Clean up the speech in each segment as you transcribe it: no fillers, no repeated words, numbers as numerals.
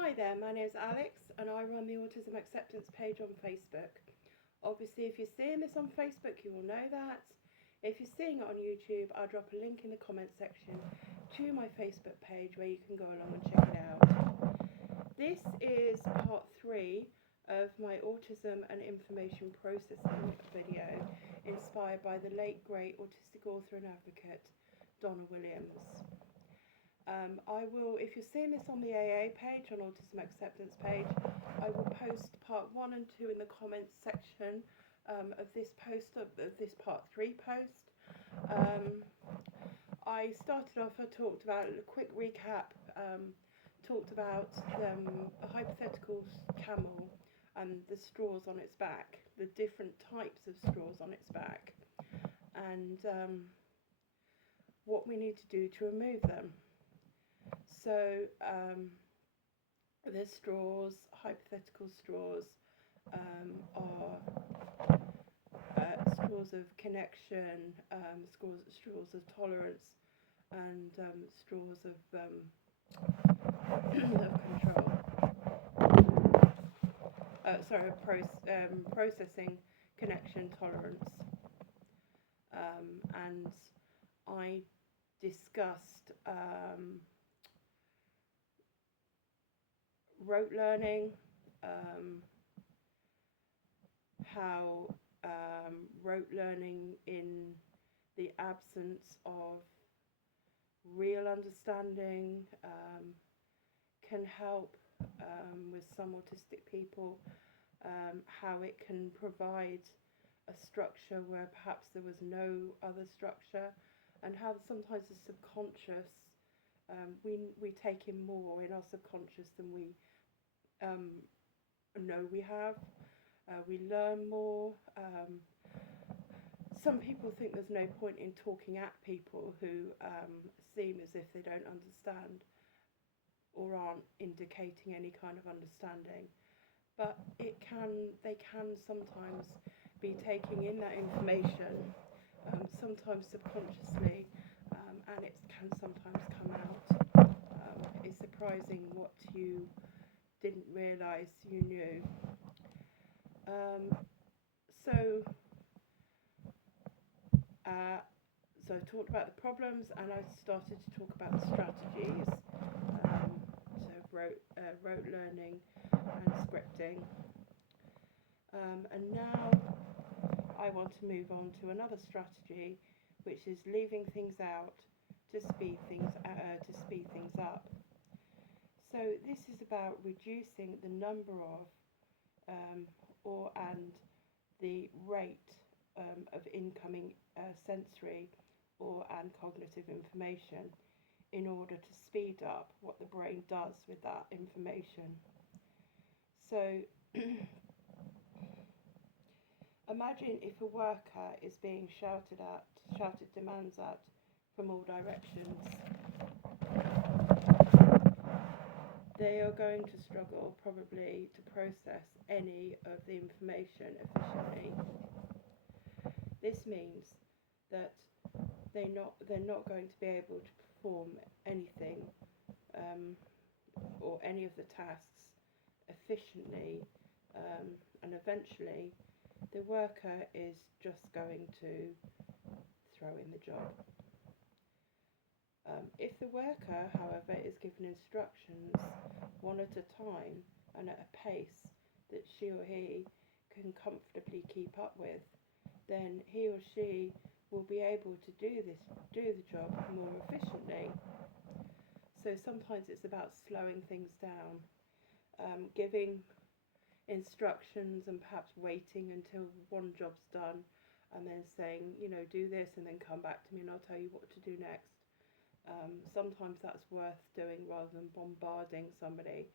Hi there, my name is Alex and I run the Autism Acceptance page on Facebook. Obviously, if you're seeing this on Facebook, you will know that. If you're seeing it on YouTube, I'll drop a link in the comments section to my Facebook page where you can go along and check it out. This is part 3 of my Autism and Information Processing video, inspired by the late great autistic author and advocate, Donna Williams. I will, if you're seeing this on the AA page, on Autism Acceptance page, I will post part 1 and 2 in the comments section of this post, of this part 3 post. I started off, I talked about a quick recap, talked about a hypothetical camel and the straws on its back, the different types of straws on its back, and what we need to do to remove them. So the straws, hypothetical straws, are straws of connection, straws of tolerance, and straws of control. Processing, connection, tolerance, and I discussed rote learning, how rote learning, in the absence of real understanding, can help with some autistic people, how it can provide a structure where perhaps there was no other structure, and how sometimes the subconscious, we take in more in our subconscious than we know we have. We learn more. Some people think there's no point in talking at people who seem as if they don't understand or aren't indicating any kind of understanding, but they can sometimes be taking in that information, sometimes subconsciously, and it can sometimes come out. It's surprising what you didn't realise you knew. So I talked about the problems, and I started to talk about the strategies. So rote learning and scripting. And now I want to move on to another strategy, which is leaving things out to speed things up. So this is about reducing the number of and the rate of incoming sensory and cognitive information in order to speed up what the brain does with that information. So imagine if a worker is being shouted demands at from all directions. They are going to struggle probably to process any of the information efficiently. This means that they're not going to be able to perform anything or any of the tasks efficiently, and eventually the worker is just going to throw in the job. If the worker, however, is given instructions one at a time and at a pace that she or he can comfortably keep up with, then he or she will be able to do the job more efficiently. So sometimes it's about slowing things down, giving instructions and perhaps waiting until one job's done and then saying, do this and then come back to me and I'll tell you what to do next. Sometimes that's worth doing rather than bombarding somebody.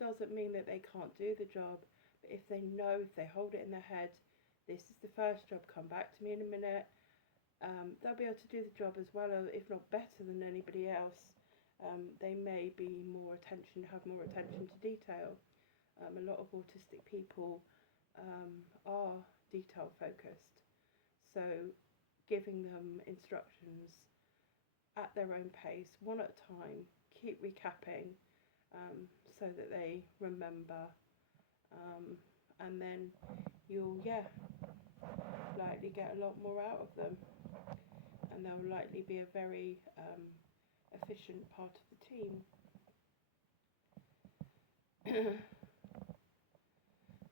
Doesn't mean that they can't do the job, but if they know, if they hold it in their head, this is the first job, come back to me in a minute, they'll be able to do the job as well, if not better than anybody else. They may be have more attention to detail. A lot of autistic people are detail focused, so giving them instructions at their own pace, one at a time, keep recapping, so that they remember, and then you'll likely get a lot more out of them, and they'll likely be a very efficient part of the team.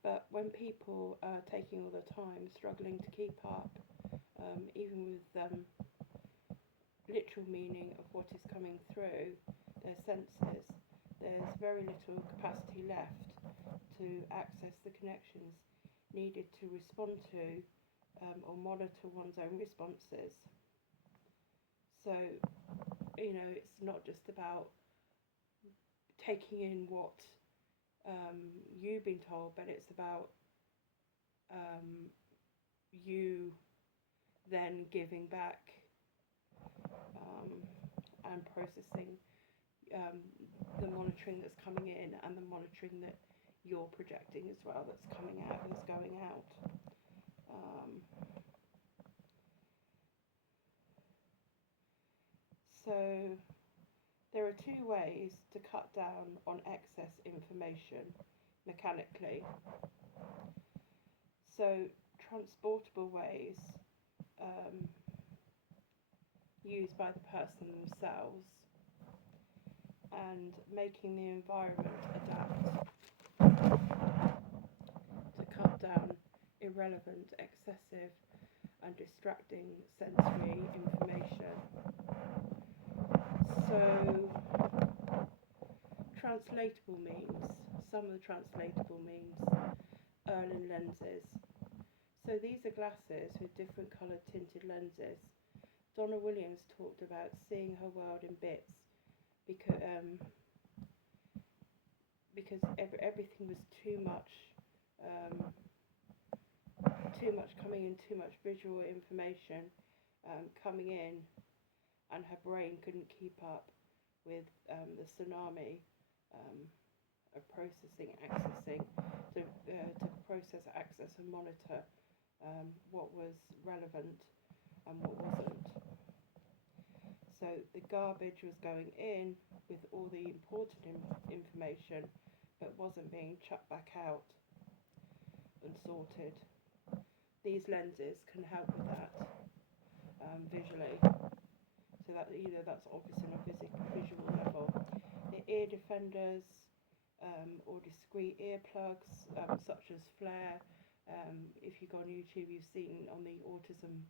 But when people are taking all the time, struggling to keep up, even with literal meaning of what is coming through their senses, there's very little capacity left to access the connections needed to respond to or monitor one's own responses. So, it's not just about taking in what you've been told, but it's about you then giving back and processing the monitoring that's coming in and the monitoring that you're projecting as well, that's coming out, that's going out. So there are two ways to cut down on excess information mechanically. So transportable ways used by the person themselves, and making the environment adapt to cut down irrelevant, excessive and distracting sensory information. So translatable means, some of the translatable means, Erlen lenses. So these are glasses with different coloured tinted lenses. Donna Williams talked about seeing her world in bits because everything was too much coming in, too much visual information coming in, and her brain couldn't keep up with the tsunami of processing, accessing, to process, access and monitor what was relevant and what wasn't. So the garbage was going in with all the important information, but wasn't being chucked back out and sorted. These lenses can help with that visually. So that that's obvious on a visual level. The ear defenders or discrete earplugs, such as Flare. If you go on YouTube, you've seen on the autism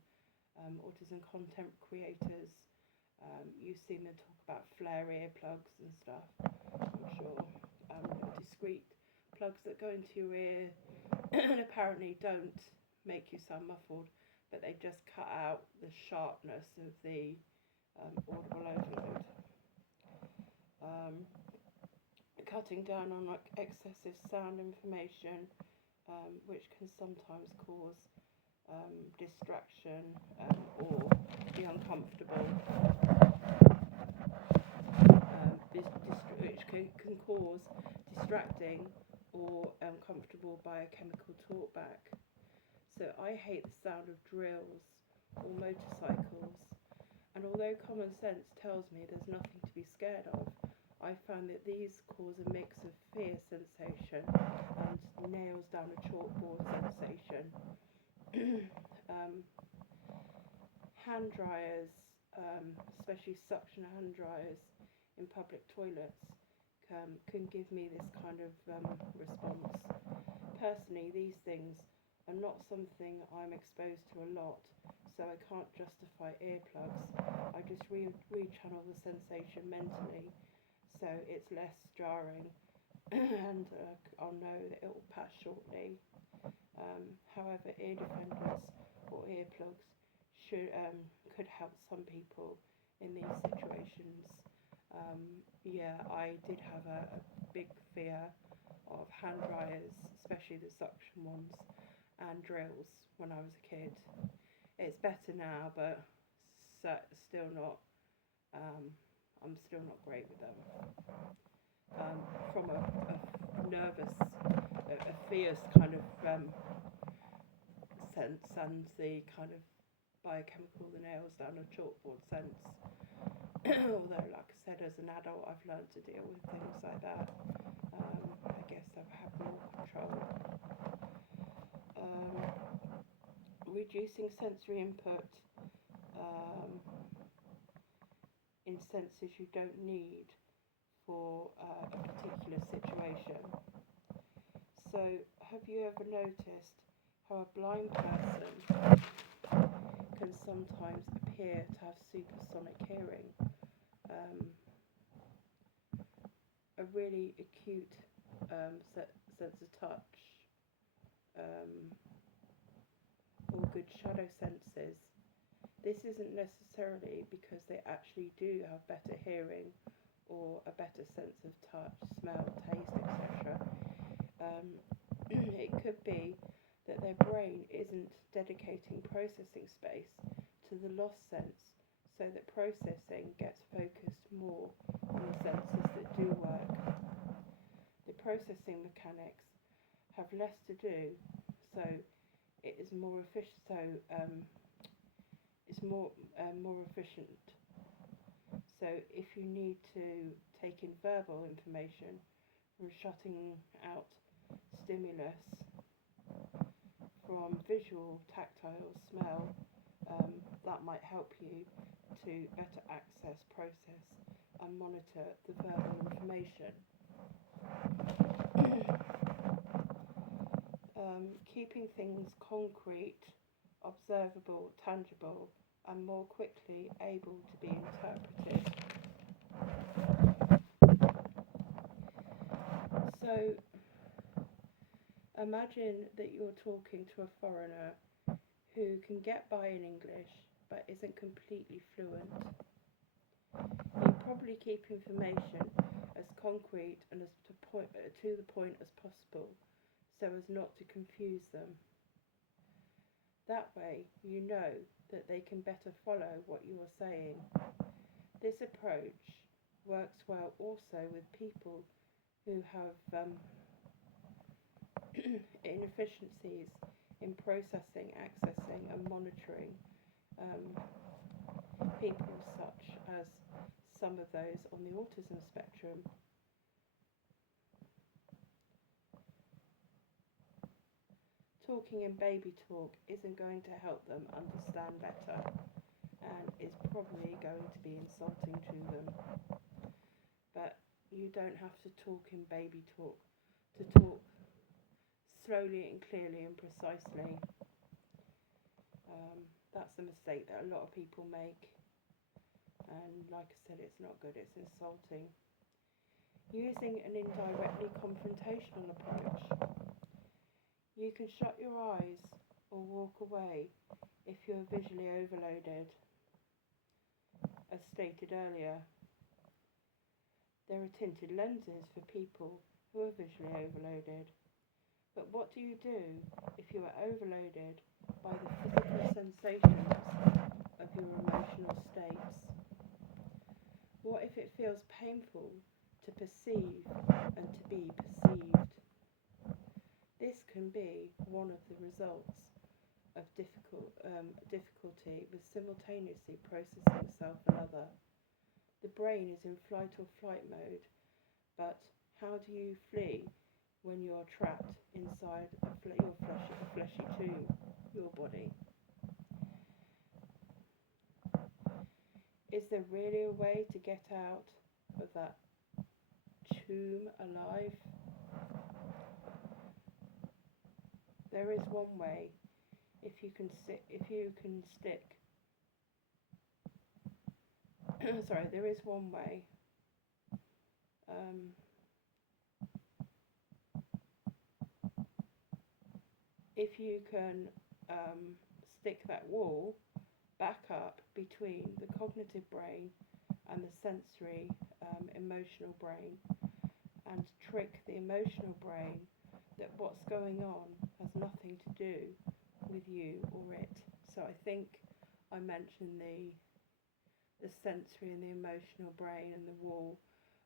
content creators. You've seen them talk about Flare earplugs and stuff, I'm sure. Discrete plugs that go into your ear and apparently don't make you sound muffled, but they just cut out the sharpness of the audible overload. Cutting down on excessive sound information, which can sometimes cause distraction or be uncomfortable, which can cause distracting or uncomfortable biochemical talkback. So I hate the sound of drills or motorcycles, and although common sense tells me there's nothing to be scared of, I found that these cause a mix of fear sensation and nails down a chalkboard sensation. Hand dryers, especially suction hand dryers in public toilets, can give me this kind of response. Personally, these things are not something I'm exposed to a lot, so I can't justify earplugs. I just rechannel the sensation mentally, so it's less jarring, and I'll know that it will pass shortly. However, ear defenders or earplugs could help some people in these situations. I did have a big fear of hand dryers, especially the suction ones, and drills when I was a kid. It's better now, but still not. I'm still not great with them. From a nervous, a fierce kind of sense, and the kind of biochemical, the nails down a chalkboard sense. Although, like I said, as an adult, I've learned to deal with things like that. reducing sensory input in senses you don't need for a particular situation. So, have you ever noticed how a blind person can sometimes appear to have supersonic hearing? A really acute sense of touch, or good shadow senses. This isn't necessarily because they actually do have better hearing or a better sense of touch, smell, taste, etc. It could be that their brain isn't dedicating processing space to the lost sense, so that processing gets focused more on the senses that do work. The processing mechanics have less to do, so it is more efficient. It's more efficient. So if you need to take in verbal information from shutting out stimulus from visual, tactile, smell, that might help you to better access, process and monitor the verbal information. Keeping things concrete, observable, tangible and more quickly able to be interpreted. So imagine that you're talking to a foreigner who can get by in English but isn't completely fluent. You probably keep information as concrete and as to the point as possible, so as not to confuse them. That way you know that they can better follow what you are saying. This approach works well also with people who have inefficiencies in processing, accessing and monitoring people such as some of those on the autism spectrum. Talking in baby talk isn't going to help them understand better and is probably going to be insulting to them. But you don't have to talk in baby talk to talk slowly and clearly and precisely. That's a mistake that a lot of people make, and like I said, it's not good, it's insulting. Using an indirectly confrontational approach. You can shut your eyes or walk away if you're visually overloaded. As stated earlier, there are tinted lenses for people who are visually overloaded. But what do you do if you are overloaded by the physical sensations of your emotional states? What if it feels painful to perceive and to be perceived? This can be one of the results of difficulty with simultaneously processing self and other. The brain is in flight or flight mode, but how do you flee when you're trapped inside your fleshy tomb, your body? Is there really a way to get out of that tomb alive? There is one way, if you can stick sorry, there is one way. If you can stick that wall back up between the cognitive brain and the sensory emotional brain, and trick the emotional brain that what's going on has nothing to do with you or it. So I think I mentioned the sensory and the emotional brain and the wall.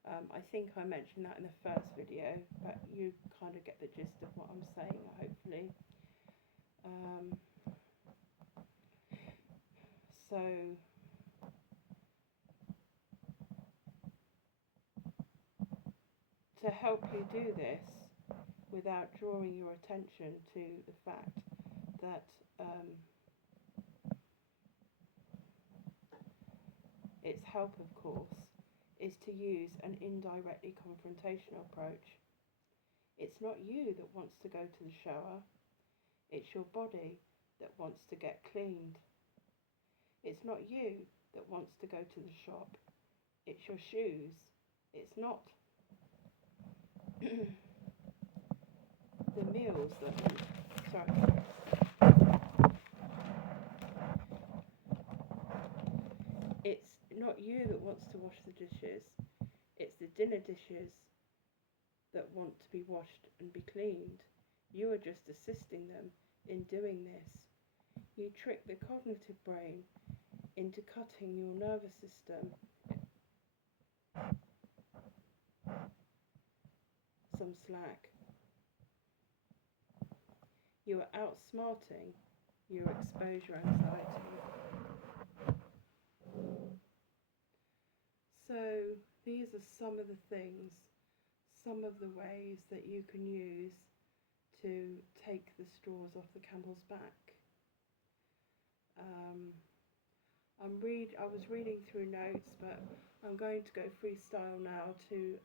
I think I mentioned that in the first video, but you kind of get the gist of what I'm saying, hopefully. So to help you do this without drawing your attention to the fact that Its help, of course, is to use an indirectly confrontational approach. It's not you that wants to go to the shower, it's your body that wants to get cleaned. It's not you that wants to go to the shop, it's your shoes. It's not the meals that it's not you that wants to wash the dishes, it's the dinner dishes that want to be washed and be cleaned. You are just assisting them in doing this. You trick the cognitive brain into cutting your nervous system some slack. You are outsmarting your exposure anxiety. So these are some of the things, some of the ways that you can use to take the straws off the camel's back. I was reading through notes, but I'm going to go freestyle now to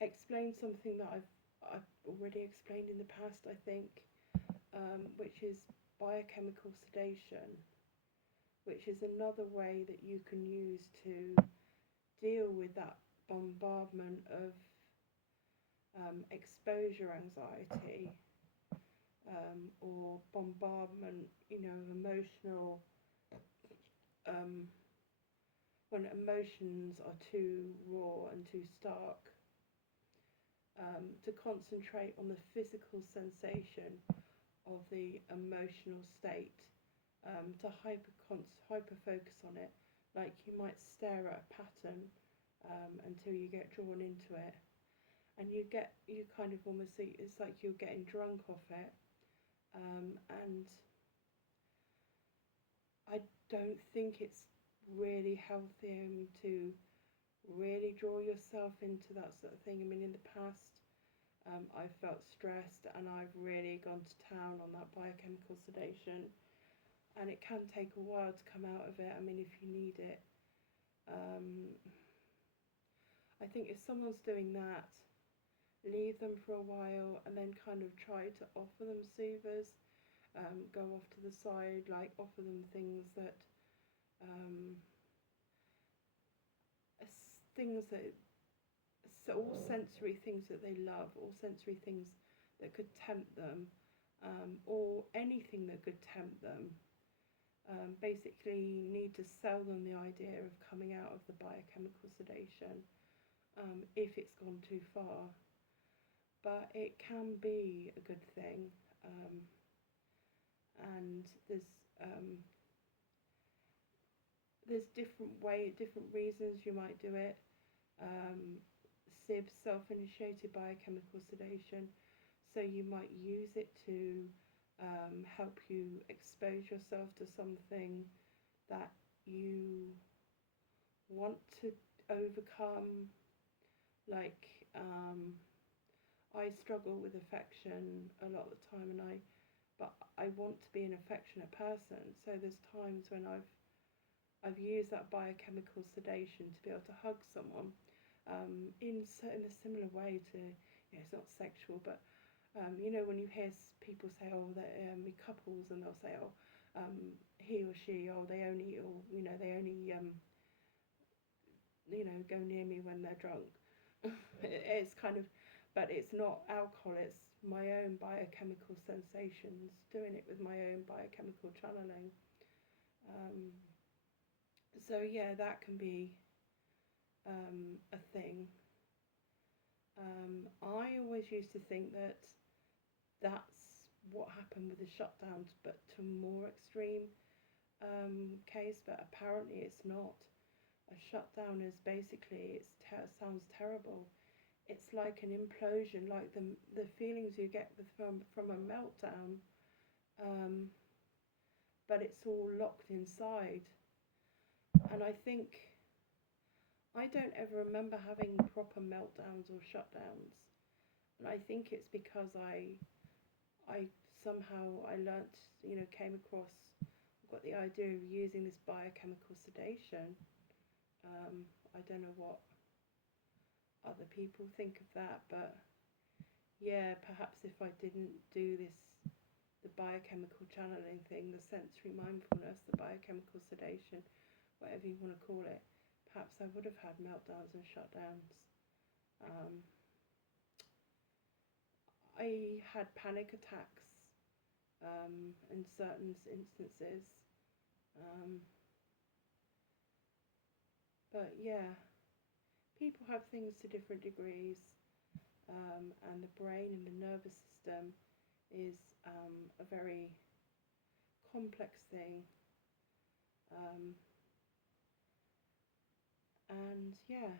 explain something that I've already explained in the past, I think, which is biochemical sedation, which is another way that you can use to deal with that bombardment of exposure anxiety, or bombardment, of emotional, when emotions are too raw and too stark, to concentrate on the physical sensation of the emotional state, to hyper focus on it, like you might stare at a pattern until you get drawn into it, and you kind of almost see it's like you're getting drunk off it, and I don't think it's really healthy to really draw yourself into that sort of thing. I mean, in the past, I've felt stressed and I've really gone to town on that biochemical sedation, and it can take a while to come out of it. I mean, if you need it. I think if someone's doing that, leave them for a while and then kind of try to offer them soothers, go off to the side, like offer them things that all sensory things that they love, all sensory things that could tempt them, or anything that could tempt them. Basically need to sell them the idea of coming out of the biochemical sedation, if it's gone too far. But it can be a good thing, and there's different reasons you might do it. SIB, self-initiated biochemical sedation, so you might use it to help you expose yourself to something that you want to overcome. Like, I struggle with affection a lot of the time, but I want to be an affectionate person. So there's times when I've used that biochemical sedation to be able to hug someone, in a similar way to, it's not sexual, but when you hear people say, they're couples, and they'll say, he or she, they only go near me when they're drunk. It's kind of, but it's not alcohol, it's my own biochemical sensations, doing it with my own biochemical channeling. So yeah, that can be a thing. I always used to think that that's what happened with the shutdowns, but to a more extreme case, but apparently it's not. A shutdown is basically, sounds terrible. It's like an implosion, like the feelings you get from a meltdown, but it's all locked inside. And I think I don't ever remember having proper meltdowns or shutdowns, and I think it's because I somehow learnt, came across got the idea of using this biochemical sedation. I don't know what other people think of that, but yeah, perhaps if I didn't do this, the biochemical channeling thing, the sensory mindfulness, the biochemical sedation, whatever you want to call it, perhaps I would have had meltdowns and shutdowns. I had panic attacks in certain instances. But yeah, people have things to different degrees, and the brain and the nervous system is a very complex thing. And yeah,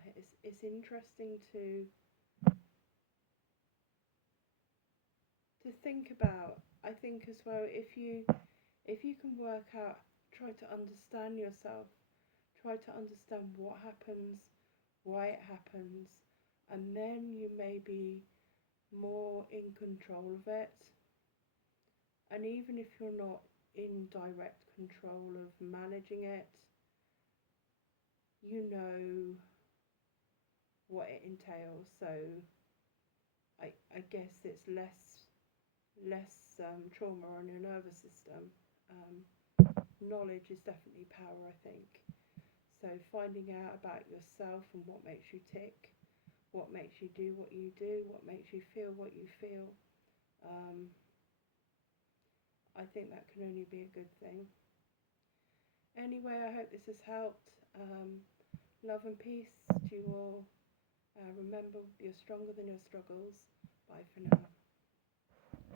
it's interesting to think about. I think as well, if you can work out, try to understand yourself, try to understand what happens, why it happens, and then you may be more in control of it. And even if you're not in direct control of managing it, you know what it entails. So I guess it's less trauma on your nervous system. Knowledge is definitely power, I think. So finding out about yourself and what makes you tick, what makes you do what you do, what makes you feel what you feel, I think that can only be a good thing. Anyway, I hope this has helped. Love and peace to you all. Remember, you're stronger than your struggles. Bye for now.